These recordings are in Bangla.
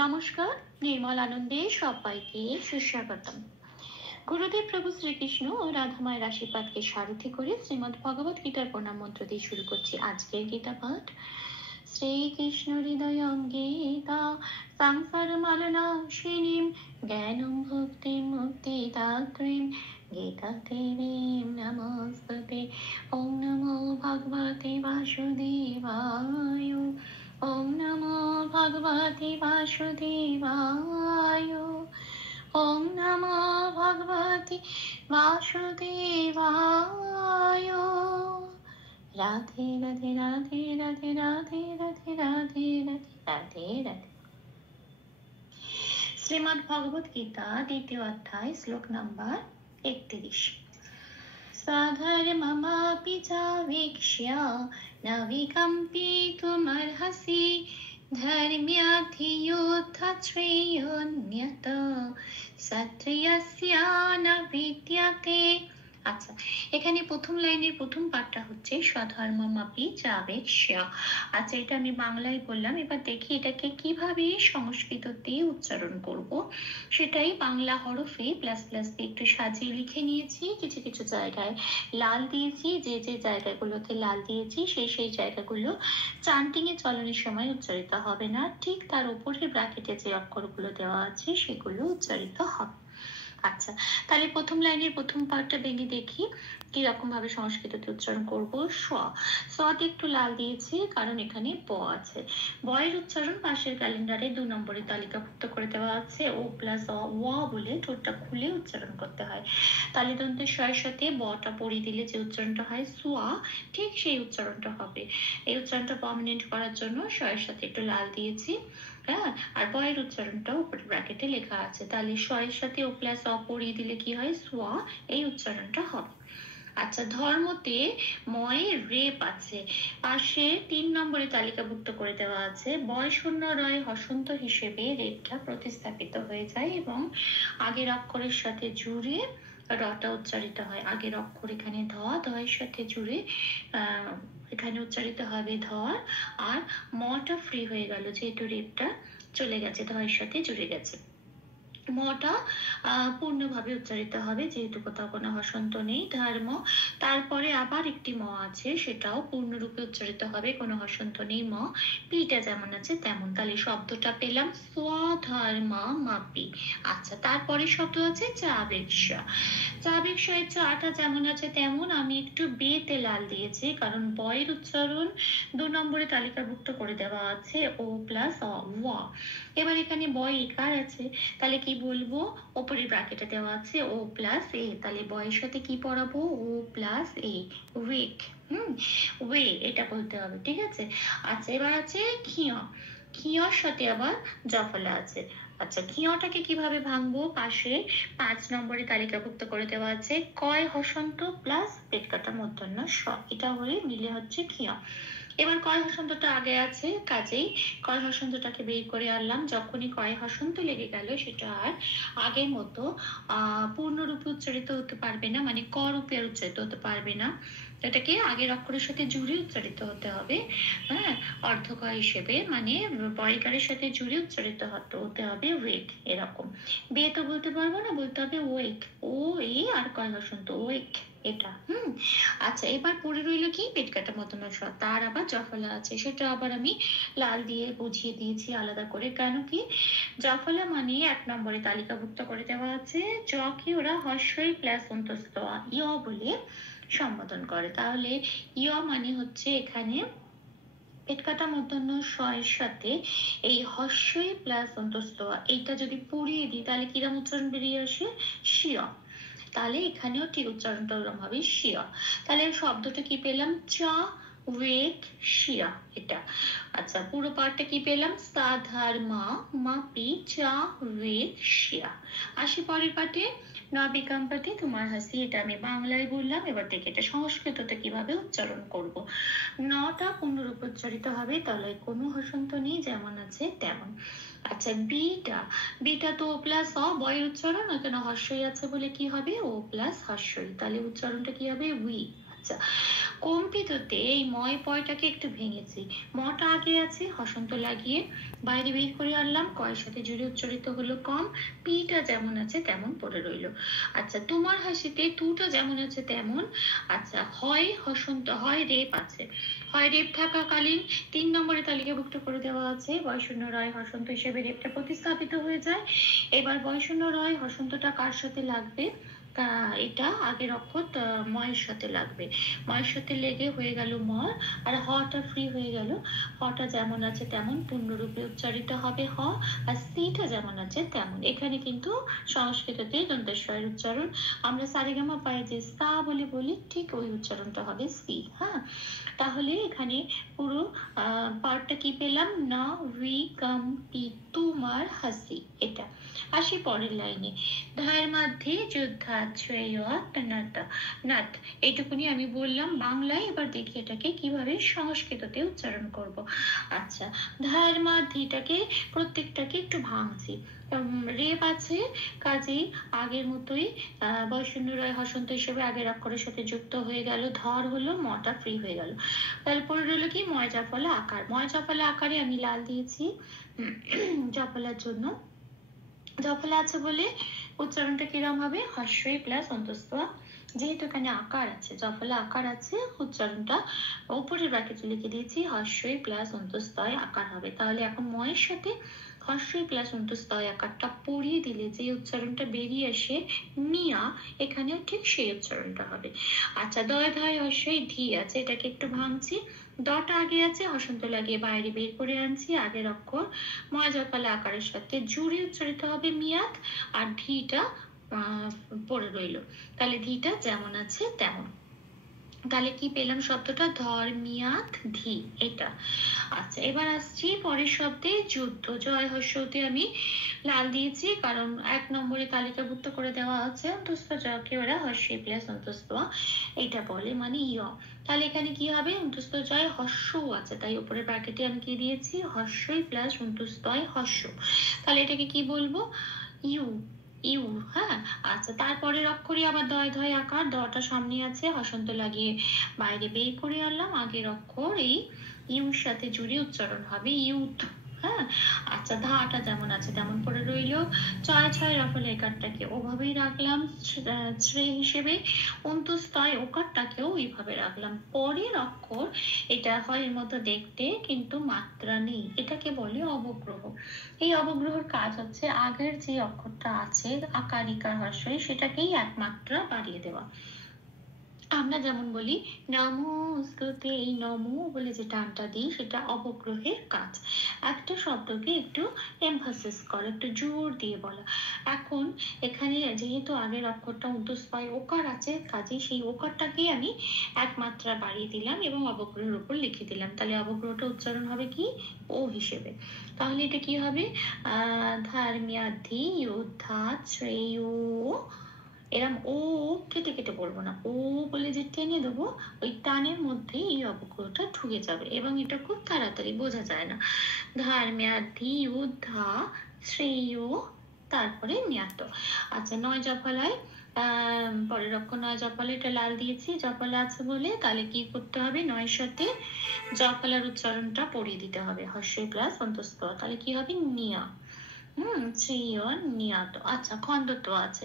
নমস্কার, নির্মল আনন্দে সবাইকে সুস্বাগতম। গুরুদেব প্রভু শ্রীকৃষ্ণ ও রাধামায়ের আশীর্বাদকে সারথি করে শ্রীমদ্ ভগবত গীতার প্রণাম মন্ত্র দিয়ে শুরু করছি আজকের গীতা পাঠ। শ্রীকৃষ্ণ হৃদয়ং গীতা সংসার মালনাশিনীম জ্ঞানং ভক্তি মুক্তি দাত্রীম গীতা দেবীম নমস্তুতে। ওম নমো ভগবতে বাসুদেবায়। ওম নমো ভগবতে বাসুদেবায়। ওম নমো ভগবতে বাসুদেবায়। রাধে রাধে রাধে রাধে রাধে রাধে রাধে রাধে রাধে রাধে। শ্রীমদ্ ভগবত গীতা দ্বিতীয় অধ্যায় শ্লোক নাম্বার 31। स्वधर्ममपि चावीक्ष्य न विकम्पितुमर्हसि धर्म्याधियोद्धश्रेयोऽन्यत् क्षत्रियस्य न विद्यते। আচ্ছা, এখানে প্রথম লাইনের প্রথম পাঠটা হচ্ছে স্বধর্মমপি চাবেক্ষ্য। আচ্ছা, এটা আমি বাংলায় বললাম, এবার দেখি এটাকে কিভাবে সংস্কৃততে উচ্চারণ করব সেটাই বাংলা হরফে প্লাস প্লাস দিয়ে একটু সাজিয়ে লিখে নিয়েছি। কিছু কিছু জায়গায় লাল দিয়েছি, যে যে জায়গাগুলোতে লাল দিয়েছি সেই জায়গাগুলো চান্টিং এ চলনের সময় উচ্চারিত হবে না, ঠিক তার উপরের ব্র্যাকেটে যে অক্ষরগুলো দেওয়া আছে সেগুলো উচ্চারিত হবে। আচ্ছা, তাহলে প্রথম লাইনের প্রথম পার্টটা ভেঙে দেখি কিরকম ভাবে সংস্কৃততে উচ্চারণ করব। সতে একটু লাল দিয়েছি কারণ এখানে ব আছে। বয়ের উচ্চারণ পাশের ক্যালেন্ডারে 2 নম্বরে তালিকাভুক্ত করে দেওয়া আছে। ও প্লাস ও বলে ঠোঁটটা খুলে উচ্চারণ করতে হয়। তালে দন্তের শয়ের সাথে বটা পড়িয়ে দিলে যে উচ্চারণটা হয় সোয়া, ঠিক সেই উচ্চারণটা হবে। এই উচ্চারণটা পার্মানেন্ট করার জন্য শয়ের সাথে একটু লাল দিয়েছি। হ্যাঁ, আর বয়ের উচ্চারণটাও উপরে ব্র্যাকেটে লেখা আছে, তাহলে শয়ের সাথে ও প্লাস অ পড়িয়ে দিলে কি হয়, সোয়া, এই উচ্চারণটা হবে। আচ্ছা, ধর্মতে ময়ের রেপ আছে, পাশে 3 নম্বরে তালিকাভুক্ত করে দেওয়া আছে। বয় শূন্য রয় হসন্ত হিসেবে রেপটা প্রতিস্থাপিত হয়ে যায় এবং আগের অক্ষরের সাথে জুড়ে রটা উচ্চারিত হয়। আগের অক্ষর এখানে ধয়ের সাথে জুড়ে এখানে উচ্চারিত হবে ধর, আর মটা ফ্রি হয়ে গেল যেহেতু রেপটা চলে গেছে, ধয়ের সাথে জুড়ে গেছে। মটা পূর্ণভাবে উচ্চারিত হবে যেহেতু কোথাও কোনো হসন্ত নেই। ধর্ম, তারপরে আবার একটি ম আছে, সেটাও পূর্ণরূপে উচ্চারিত হবে, কোনো হসন্ত নেই। ম পিটা যেমন আছে তেমন, তাহলে শব্দটা পেলাম স্বধর্মা মাপি। আচ্ছা, তারপরে শব্দ আছে চাবেক্ষ। চাবেক্ষের চাটা যেমন আছে তেমন, আমি একটু বেতে লাল দিয়েছি কারণ বয়ের উচ্চারণ 2 নম্বরে তালিকাভুক্ত করে দেওয়া আছে ও প্লাস অ। এবার এখানে বয় একার আছে, তাহলে কি বলবো, ওপরের ব্র্যাকেটে দেওয়া আছে ও প্লাস এ, তাহলে বয়ের সাথে কি পড়াবো, ও প্লাস এ, উইক। ওয়ে, এটা বলতে হবে, ঠিক আছে। আচ্ছা, এবার আছে খিয়। খিয়র সাথে আবার জফলা আছে। আচ্ছা, খিয়টাকে কিভাবে ভাঙবো, পাশে 5 নম্বরে তালিকাভুক্ত করে দেওয়া আছে কয় হসন্ত প্লাস পেট কাটা মূর্ধন্য স, এটা হয়ে মিলে হচ্ছে খিয়। এবার কয় হসন্তটা আগে আছে, কাজেই কয় হসন্তটাকে বের করে আনলাম। যখনই কয় হসন্ত লেগে গেল সেটা আর আগের মতো পূর্ণরূপে উচ্চারিত হতে পারবে না, মানে ক রূপে উচ্চারিত হতে পারবে না, এটাকে আগের অক্ষরের সাথে জুড়ে উচ্চারিত হতে হবে। হ্যাঁ, অর্ধকয় হিসেবে, মানে বয়কারের সাথে জুড়ে উচ্চারিত হতে হবে ওয়েক, এরকম। বে তো বলতে পারবো না, বলতে হবে ওয়েক, ও এ আর কয় হসন্ত, ওয়েক, এটা। আচ্ছা, এবার পড়ে রইল কি, পেট কাটা মতন স, তার আবার জফলা আছে, সেটা আবার আমি লাল দিয়ে বুঝিয়ে দিয়েছি আলাদা করে। কেন কি, জফলা মানে 1 নম্বরে তালিকাভুক্ত করে দেওয়া আছে, জকে ওরা হর্ষই প্লাস অন্তস্থ ইয় বলে সম্বোধন করে। তাহলে ইয় মানে হচ্ছে এখানে পেট কাটা মূর্ধন্য স এর সাথে এই হর্ষই প্লাস অন্তস্থ, এইটা যদি পড়িয়ে দিই তাহলে কিরম উচ্চারণ বেরিয়ে আসে, শিয়। তাহলে এখানেও ঠিক উচ্চারণটা ওরকম হবে, শিয়া। তাহলে শব্দটা কি পেলাম, চা ওয়েক শিয়া, এটা। আচ্ছা, পুরো পাঠটা কি পেলাম, সাধর্মা মাপি চা ওয়েক শিয়া। আসি পরের পাঠে, নবিকাম্পাতে তোমার হাসি, এটা আমি বাংলায় বললাম। এবার দেখে এটা সংস্কৃততে কিভাবে উচ্চারণ করব। নটা পূর্ণরূপে উচ্চারিত হবে, তাহলে কোনো হসন্ত নেই, যেমন আছে তেমন। আচ্ছা, বিটা তো ও প্লাস অ, বয়ের উচ্চারণ, ওখানে হর্ষই আছে বলে কি হবে, ও প্লাস হর্ষই, তাহলে উচ্চারণটা কি হবে, উই। আচ্ছা, কম্পিততে এই ময় পয়টাকে একটু ভেঙেছি, মটা আগে আছে, হসন্ত লাগিয়ে বাইরে বের করে আনলাম, কয়ের সাথে জুড়ে উচ্চারিত হলো কম, পিটা যেমন আছে তেমন পড়ে রইলো। আচ্ছা, তোমার হাসিতে তুটা যেমন আছে তেমন। আচ্ছা, হয় হসন্ত হয় রেপ আছে, হয় রেপ থাকাকালীন 3 নম্বরে তালিকাভুক্ত করে দেওয়া আছে, বয়শূন্য রয় হসন্ত হিসেবে রেপটা প্রতিস্থাপিত হয়ে যায়। এবার বয়শূন্য রয় হসন্তটা কার সাথে লাগবে, তা এটা আগের অক্ষর ময়ের সাথে লাগবে, ময়ের সাথে লেগে হয়ে গেল ম, আর হটা ফ্রি হয়ে গেল। হটা যেমন আছে তেমন পূর্ণরূপে উচ্চারিত হবে হ, আর সিটা যেমন আছে তেমন। এখানে কিন্তু সংস্কৃততে দন্তেশ্বরের উচ্চারণ আমরা সারেগামা পায়ে যে সা বলে বলি, ঠিক ওই উচ্চারণটা হবে সি। হ্যাঁ, তাহলে এখানে পুরো পার্টটা কি পেলাম না, উই কাম পি তোমার হাসি, এটা। আসি পরের লাইনে, ধায়ের মধ্যে নাথ, এইটুকুনি আমি বললাম বাংলায়, এবার দেখি এটাকে কিভাবে সংস্কৃততে উচ্চারণ করব। আচ্ছা, ধায়ের মধ্যেটাকে প্রত্যেকটাকে একটু ভাঙছি, রেপ আছে, কাজেই আগের মতোই বয়শূন্য রয় হসন্ত হিসেবে আগের অক্ষরের সাথে যুক্ত হয়ে গেল, ধর হলো, মটা ফ্রি হয়ে গেল। তারপরে রইলো কি ময় জাফলা আকার, ময় জাফলা আকারে আমি লাল দিয়েছি জাফলার জন্য। জফলা আছে বলে উচ্চারণটা কিরম হবে, হস্যই প্লাস অন্তস্থ, যেহেতু এখানে আকার আছে, জফলা আকার আছে, উচ্চারণটা উপরের ব্র্যাকেটে লিখে দিয়েছি, হস্যই প্লাস অন্তস্থয় আকার হবে। তাহলে এখন ময়ের সাথে হস্যই প্লাস অন্তস্থয় আকারটা পড়িয়ে দিলে যে উচ্চারণটা বেরিয়ে আসে মিয়া, এখানেও ঠিক সেই উচ্চারণটা হবে। আচ্ছা, দয় ধায় হস্যই ধি আছে, এটাকে একটু ভাঙছি, দটা আগে আছে, হসন্ত লাগিয়ে বাইরে বের করে আনছি, আগের অক্ষর ময় জফলা আকারের সাথে জুড়ে উচ্চারিত হবে মিয়াত, আর ধিটা পড়ে রইল। তাহলে ধিটা যেমন আছে তেমন। তাহলে কি পেলাম শব্দটা, ধর্মিয়াত ধি, এটা। আচ্ছা, এবার আসছি পরের শব্দে যুদ্ধ, জয় হর্ষতে আমি লাল দিয়েছি, কারণ 1 নম্বরে তালিকাভুক্ত করে দেওয়া আছে অন্তস্থ জকে ওরা হর্ষে প্লাস অন্তস্থ এটা বলে, মানে ইয়। তাহলে এখানে কি হবে, অন্তস্থ জয় হর্ষ আছে, তাই উপরে ব্র্যাকেটে আমি কি দিয়েছি, হর্ষই প্লাস অন্তস্থয় হর্ষ। তাহলে এটাকে কি বলবো, ইউ, ইউ। হ্যাঁ, আচ্ছা, তারপরের অক্ষরে আবার দয় ধয় আকার, দটা সামনে আছে, হসন্ত লাগিয়ে বাইরে বের করে আনলাম, আগের অক্ষর এই ইউর সাথে জুড়ে উচ্চারণ হবে ইউথ। হ্যাঁ, আচ্ছা, ধাটা যেমন আছে তেমন পড়ে রইল, ছয় ছয় রফল একারটাকে ওভাবেই রাখলাম শ্রে হিসেবে, অন্তস্থয় ওকারটাকেও ওইভাবে রাখলাম। পরের অক্ষর এটা হয় এর মতো দেখতে, কিন্তু মাত্রা নেই, এটাকে বলে অবগ্রহ। এই অবগ্রহের কাজ হচ্ছে আগের যে অক্ষরটা আছে আকার ইকার হর্ষই, সেটাকেই এক মাত্রা বাড়িয়ে দেওয়া। আমরা যেমন বলি নমস্তুতে, এই নমো বলে যে টানটা দিই, সেটা অবগ্রহের কাজ, একটা শব্দকে একটু এমফাসিস করা, একটু জোর দিয়ে বলা। এখন এখানে যেহেতু আগের অক্ষরটা অন্তঃস্থয় ওকার আছে, কাজে সেই ওকারটাকে আমি এক মাত্রা বাড়িয়ে দিলাম এবং অবগ্রহের উপর লিখে দিলাম, তাহলে অবগ্রহটা উচ্চারণ হবে কি ও হিসেবে। তাহলে এটা কি হবে, ধার্মিয়াধি যোদ্ধা শ্রেয়, এরম ও কেটে কেটে বলবো না, ও বলে যে টেনে দেবো, ওই টানের মধ্যে এই অবগ্রহটা ঢুকে যাবে এবং এটা খুব তাড়াতাড়ি বোঝা যায় না। ধার্মিয়াধি যোদ্ধা শ্রেয়, তারপরে নিয়াত। আচ্ছা, নয় জফলায় পরের অক্ষর নয় জফলা, এটা লাল দিয়েছি, জফলা আছে বলে, তাহলে কি করতে হবে, নয়ের সাথে জফলার উচ্চারণটা পড়িয়ে দিতে হবে, হর্ষই প্লাস অন্তস্থ, তাহলে কি হবে নিয়া। নিয়াত। আচ্ছা, খন্দত্ব আছে,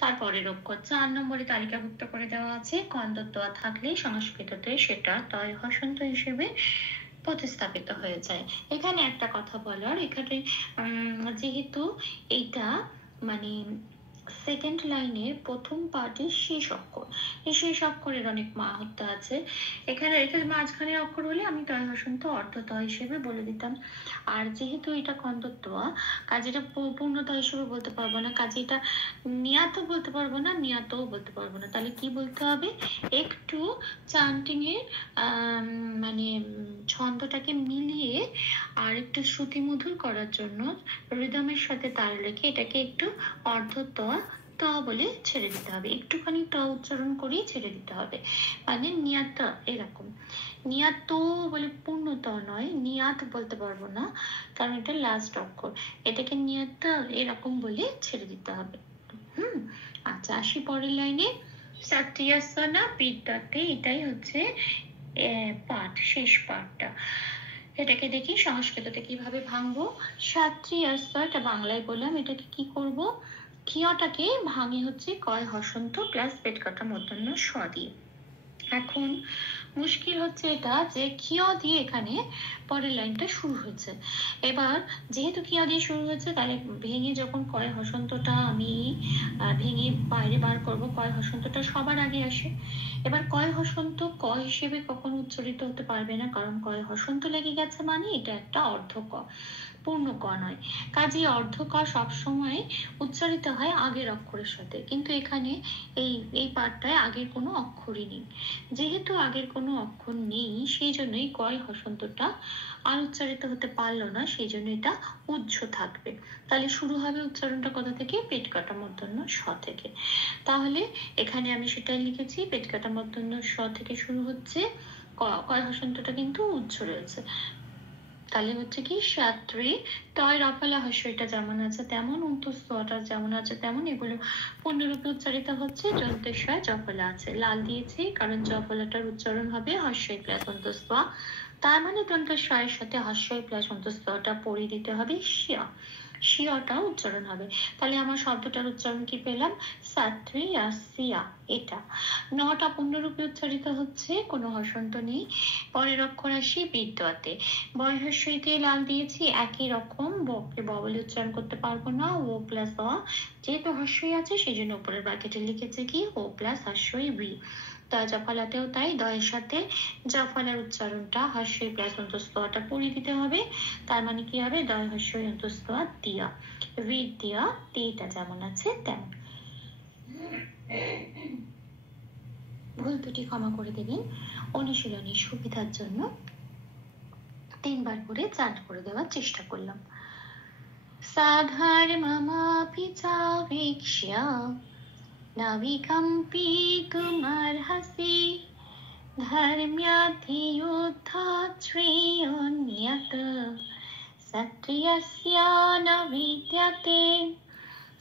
তারপরের অক্ষর 4 নম্বরে তালিকাভুক্ত করে দেওয়া আছে, খন্দত্ব থাকলে সংস্কৃততে সেটা তয় হসন্ত হিসেবে প্রতিস্থাপিত হয়ে যায়। এখানে একটা কথা বলার, এখানে যেহেতু এইটা মানে সেকেন্ড লাইনের প্রথম পার্টের শেষ অক্ষর, এই শেষ অক্ষরের অনেক মাহাত্ম্য আছে। এখানে মাঝখানের অক্ষর হলে আমি তয় হসন্ত অর্ধত হিসেবে বলে দিতাম, আর যেহেতু এটা খন্দত্বয়া, কাজে এটা পূর্ণতা হিসেবে বলতে পারবো না, কাজে এটা নিয়াত বলতে পারবো না, নিয়াতও বলতে পারবো না। তাহলে কি বলতে হবে, একটু চান্টিং এর মানে ছন্দটাকে মিলিয়ে আর একটু শ্রুতিমধুর করার জন্য রিদমের সাথে তাল রেখে এটাকে একটু অর্ধত ত বলে ছেড়ে দিতে হবে, একটুখানি ট উচ্চারণ করেই ছেড়ে দিতে হবে, মানে নিয়াত এরকম। নিয়াত বলে পূর্ণত নয়, নিয়াত বলতে পারবো না কারণ এটা লাস্ট অক্ষর, এটাকে নিয়াত এরকম বলে ছেড়ে দিতে হবে। আচ্ছা, আসি পরের লাইনে, সাত্রিয়াসনা বিদ্যাতে, এটাই হচ্ছে পাঠ, শেষ পাঠটা। এটাকে দেখি সংস্কৃততে কিভাবে ভাঙবো। সাত্রিয়াসা, এটা বাংলায় বললাম, এটাকে কি করব, ক্ষিয়টাকে ভাঙি হচ্ছে কয় হসন্ত প্লাস পেট কাটা মধ্যাহ্ন স দিয়ে। এখন মুশকিল হচ্ছে এটা যে ক্ষিয় দিয়ে এখানে পরের লাইনটা শুরু হয়েছে। এবার যেহেতু ক্ষিয় দিয়ে শুরু হয়েছে, তাহলে ভেঙে যখন কয় হসন্তটা আমি ভেঙে বাইরে বার করব, কয় হসন্তটা সবার আগে আসে। এবার কয় হসন্ত ক হিসেবে কখনো উচ্চারিত হতে পারবে না, কারণ কয় হসন্ত লেগে গেছে মানে এটা একটা অর্ধ ক, পূর্ণ ক নয়। কাজে অর্ধ ক সবসময় উচ্চারিত হয় আগের অক্ষরের সাথে, কিন্তু এখানে এই পাঠটায় আগের কোনো অক্ষরই নেই। যেহেতু আগের কোনো অক্ষর নেই, সেই জন্যই কয় হসন্তটা আর উচ্চারিত হতে পারলো না, সেই জন্য এটা উজ্জ থাকবে। তাহলে শুরু হবে উচ্চারণটা কোথা থেকে, পেট কাটা মধ্যাহ্ন স থেকে। তাহলে এখানে আমি সেটাই লিখেছি, পেট কাটা মধ্যাহ্ন স থেকে শুরু হচ্ছে, কয় হসন্তটা কিন্তু উজ্জ রয়েছে। তাহলে হচ্ছে কি সাত্রী, তয় রফলা হস্যটা যেমন আছে তেমন, অন্তঃস্থটা যেমন আছে তেমন, এগুলো পূর্ণরূপে উচ্চারিত হচ্ছে। দন্তেশ্বয় জফলা আছে, লাল দিয়েছি কারণ জফলাটার উচ্চারণ হবে হস্যই প্লাস অন্তঃস্থ, তার মানে দন্তেশ্বয়ের সাথে হস্যই প্লাস অন্তঃস্থটা পড়ে দিতে হবে শিয়া, শিয়াটা উচ্চারণ হবে। তাহলে আমার শব্দটার উচ্চারণ কি পেলাম, সাত্রিয়াসিয়া। এটা নটা পূর্ণরূপে উচ্চারিত হচ্ছে, কোনো হসন্ত নেই। পরের অক্ষর আসি বিদ্যাতে, বয়হস্যইতে লাল দিয়েছি, একই রকম বকে বলে উচ্চারণ করতে পারবো না, ও প্লাস অ, যেহেতু হস্যই আছে সেই জন্য উপরের ব্র্যাকেটে লিখেছে কি ও প্লাস হস্যই বি। তা জফলাতেও তাই, দয়ের সাথে জফলার উচ্চারণটা হস্যই প্লাস অন্তঃস্থটা পড়ে দিতে হবে। তার মানে কি হবে, দয় হস্যই অন্তঃস্থ দিয়া, বিদ্যা, টিটা যেমন আছে তেমন। ভুল দুটি ক্ষমা করে দেবেন, অনুশীলনের সুবিধার জন্য 3 বার করে চান্ট করে দেওয়ার চেষ্টা করলাম। সাধার মামাপি চাবেক্ষ্য নাবিকম্পিতুমর্হসি, ধর্ম্যাধিयुद्धाश्रेयोऽन्यत् क्षत्रियस्य न विद्यते।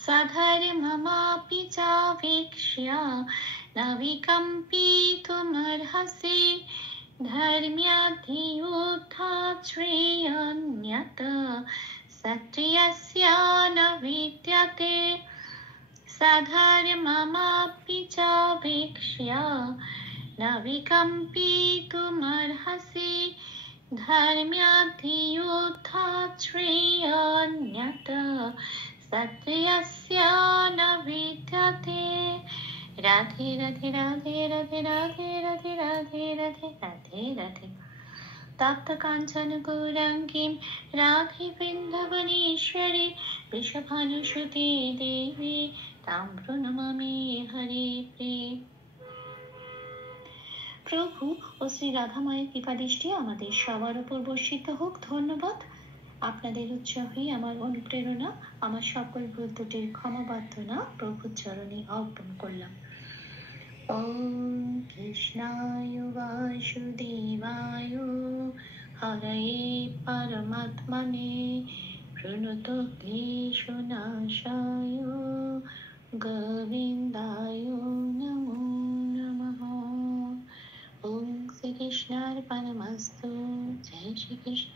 साधर्ममापि चावेक्ष्य न विकम्पितुमर्हसि, धर्म्याधियुद्धाश्रेयोऽन्यत् क्षत्रियस्य न विद्यते। साधर्ममापि चावेक्ष्य न विकम्पितुमर्हसि, धर्म्याधियुद्धाश्रेयोऽन्यत् क्षत्रियस्य न विद्यते। राधे राधे राधे राधे राधे राधे राधे राधे राधे राधे। तप्त कांचन गौरांगीं राधे वृंदावनेश्वरी, वृषभानुसुते देवी तां प्रणमामि हरे प्रिय। প্রভু ও শ্রী রাধামায়ের কৃপাদৃষ্টি আমাদের সবার উপর বর্ষিত হোক। ধন্যবাদ। আপনাদের উৎসাহই আমার অনুপ্রেরণা। আমার সকল ভুল ত্রুটির ক্ষমা প্রার্থনা প্রভুর চরণে অর্পণ করলাম। ওম কৃষ্ণায় বাসুদেবায় হরয়ে পরমাত্মনে প্রণতক্লেশনাশায় গোবিন্দায় নমো নমঃ। ওম শ্রীকৃষ্ণার্পণমস্তু। জয় শ্রীকৃষ্ণ।